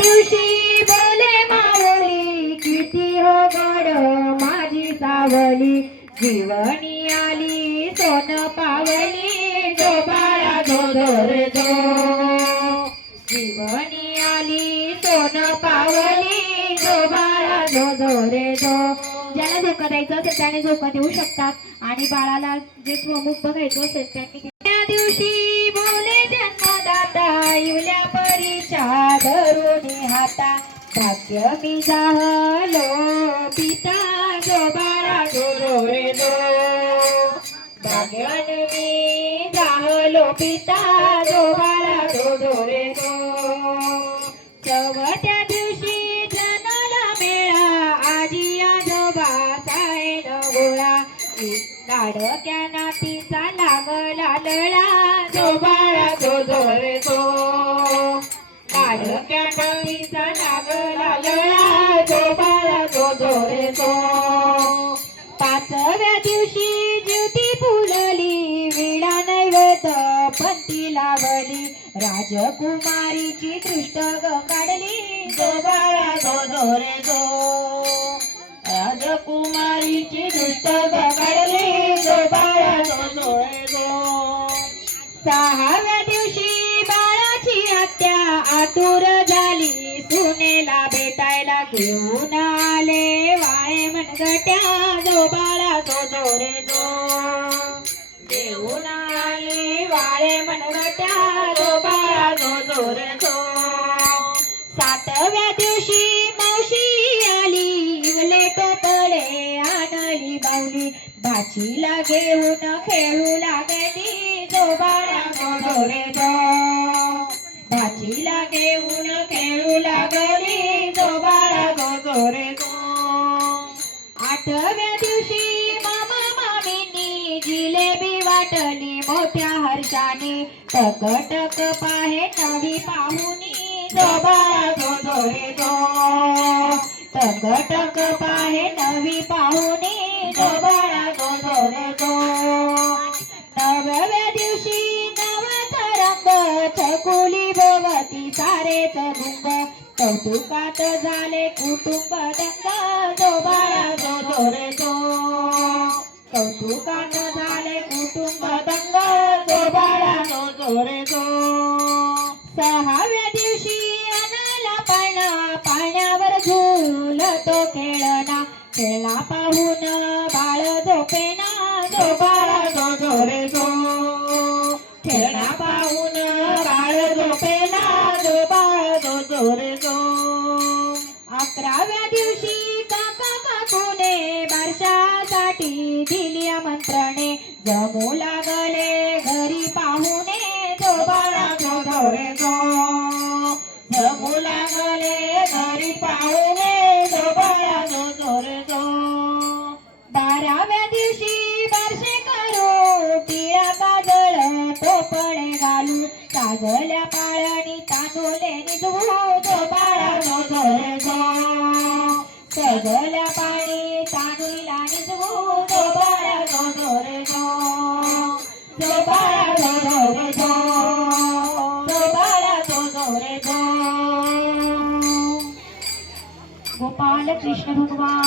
दिवशी बोले माऊली किती हो गड माझी सावली जीवनी आली सोन पावली जो बाळा जो रे जो जीवनी आली सोन पावली जो बाळा जो रे जो। ज्याला धोका द्यायचा असेल त्याने धोका देऊ शकतात आणि बाळाला जे स्वमुख बघायचं असेल त्यांनी त्या दिवशी बोले जन्मदाता इवल्या परीच्या धरुणी हाता भाग्य मी जाहलो पिता जो बाळा जो रे जो भाग्य मी जाहलो पिता जो बाळा जो रे जो। चवथ्या दिवशी जनाला मेळा आजी आजोबा सायन गोळा लाडक्या नातीचा लागला लळा जो बाळा जो रे जो लाडक्या नातीचा लागला लळा जो बाळा जो रे जो। पाचव्या दिवशी ज्योती फुलली विडा नैवेद पंथी लावली राजकुमारीची दृष्ट काढली जो बाळा जो रे जो राजकुमारीची दृष्ट काढली जो बाळा जो रे जो। सहाव्या दिवशी बाळाची हत्या आतुर झाली सुनेला भेटायला घेऊन आले वाळे मनगट्या जो बाळा जो रे जो घेऊन आले वाळे मनगट्या जो बाळा जो रे जो। सातव्या दिवशी मावशी आली इवले टोपळे आणली बावली भाचीला घेऊन खेळू लागली जो बाळा जो रे जो भाचीला घेऊन खेळू लागली जो बाळा जो रे जो। आठव्या दिवशी मामा मामींनी जिलेबी वाटली मोठ्या हर्षाने टक टक पाहे नवी पाहुणी जो बाळा जो रे जो टक टक पाहे नवी पाहुणी जो बाळा जो रे जो। नवव्या दिवशी नवाचा रंग चकुली भोवती सारेच गुंग कौतुकात झाले कुटुंब दंग जो बाळा जो रे जो कौतुकात झाले कुटुंब दंग जो बाळा जो रे जो। सहाव्या दिवशी अनाला पाळणा पाण्यावर झुलतो खेळणा खेळा पाहून बाळ झोपेना जो बाळा जो रे जो खेळा पाहून बाळ झोपेना जो बाळा जो रे जो। अकराव्या दिवशी काका काकूने बारशासाठी दिली आमंत्रणे जमू लागले घरी पाहुणे जो बाळा जो रे जो जमू लागले घरी पाहुणे जो बाळा जो रे जो। बाराव्या दिवशी बारशे करू टिळा काजळ टोपणे घालू काजल्या पाळणी तांदूळे निजवू जो बाळा जो रे जो सजल्या पाणी तांदूळला निजवू जो बाळा जो रे जो जो बाळा जो रे जो जो बाळा जो रे जो। गोपाल कृष्ण भगवान।